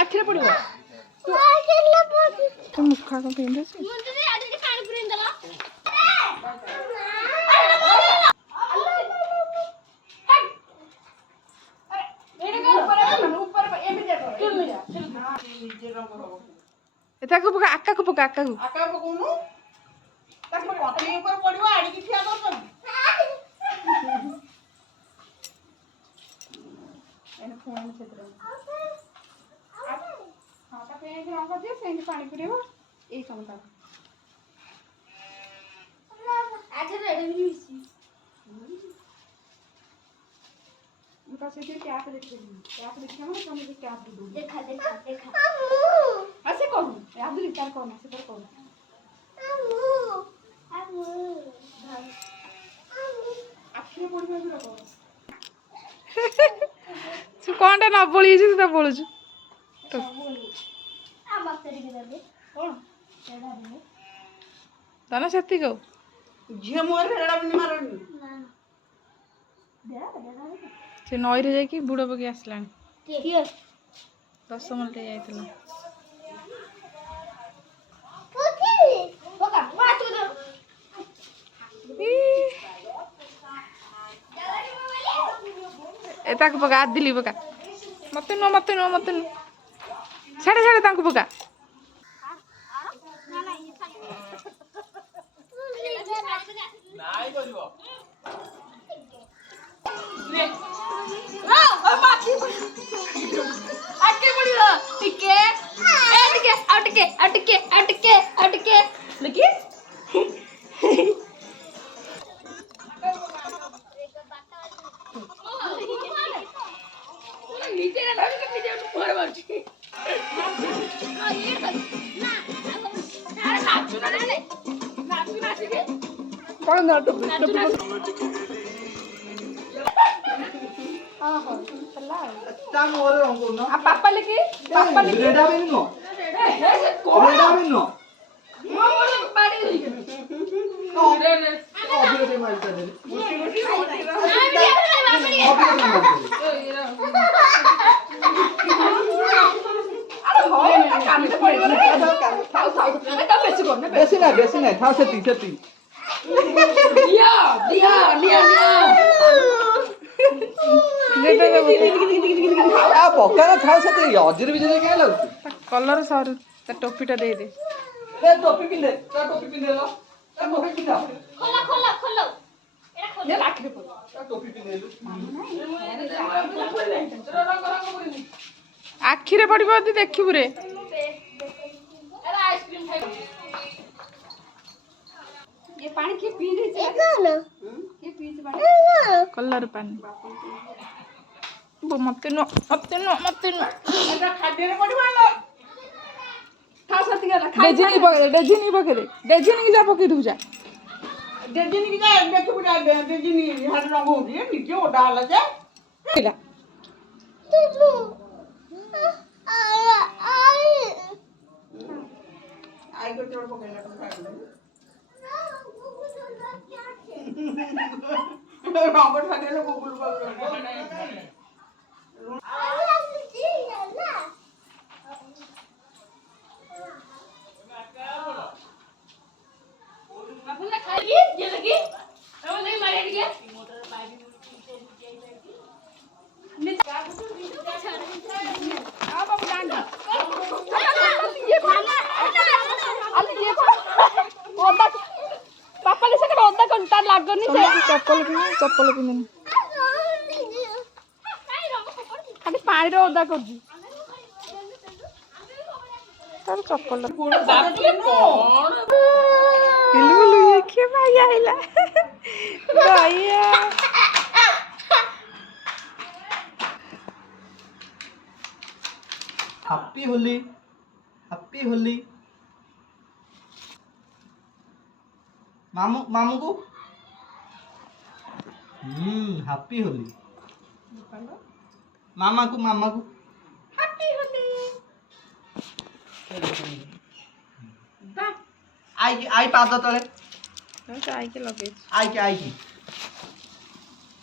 ଆଖିରେ ପଡ଼ିବ। ତୁ ମୁଖ ଆଗ ପିନ୍ଧୁଛୁ। ତାକୁ ପକା ଆକାକୁ ପକା ଆକାକୁ ପକଉନୁ ତାକୁ କଟେଇ ଉପରେ ପଡିବ ଆଡ଼ିକି ଠିଆ କରୁଛନ୍ତି ଏନେ ଫୋନ୍ ସେଥିରେ ହଁ ତାକୁ ଏମିତି ରଙ୍ଗ ଦିଅ ସେମିତି ପାଣି ପୁରେଇବ ଏଇ ସମତା ମୁଁ ତ ସେଇଠି କ୍ୟାପ୍ ଦେଖିଥିଲି କ୍ୟାପ୍ ଦେଖିବା ମାନେ ତମେ ବି କ୍ୟାପ୍ ଦେବୁ ଦେଖା ଆସେ କହୁନୁ ଆଦୁରି ତାର କହୁନା ସେ ତାର କହୁନା ଆଖିରେ ପଡ଼ିବା ବି ରଖ ତୁ କ'ଣଟା ନ ବଳିଛି ତୁ ତା ବଳୁଛୁ ତାନେ ସେତିକି ଆଉ ଝିଅ ମୁହଁରେ ରେଡ଼ା ବିନି ମାରନି ସେ ନଈରେ ଯାଇକି ବୁଡ଼ ପକେଇ ଆସିଲାଣି 10 ମିନିଟ୍ ଯାଇଥିଲା ଏ ତାକୁ ପକା ଆଦିଲି ପକା ମତେ ନୁହଁ ଛାଡ଼େ ତାଙ୍କୁ ପକା बेसी नहीं था सेती पक्का था सेती अजर भी क्या लगुच कलर सर टोपीटा दे दे टोपी पिंधे लो टोपी पिंधा टोपी पिंधे आखिरे पड़िबो यदि देखिबु रे ये पानी की पी रही है ये पी पानी कलर पानी बो मते नो एटा खाद्य रे पड़िबो लो खा सती गला डेजिनी पकड़े डेजिनी जा पकई दू जा डेजिनी की जा देखु बुडा डेजिनी हर रंग हो रे नीचे ओडा हला जा आई को चोड़ पकड़ला तो काट ले रंग ठाके लो गुगल पकड़ अपने खाली ये लगी तो नहीं मारे दिया बाबू डांड ये खाना अभी ये ओदा पापा ने सके ओदा घंटा लागनी से चप्पल पिन खाली पानी रे ओदा कर दी तार चप्पल बाप रे कौन हिलु ये के भाई आइला भैया हैप्पी होली मामू को हैप्पी होली मामा को हैप्पी होली आई पाद तले आई के लगे आई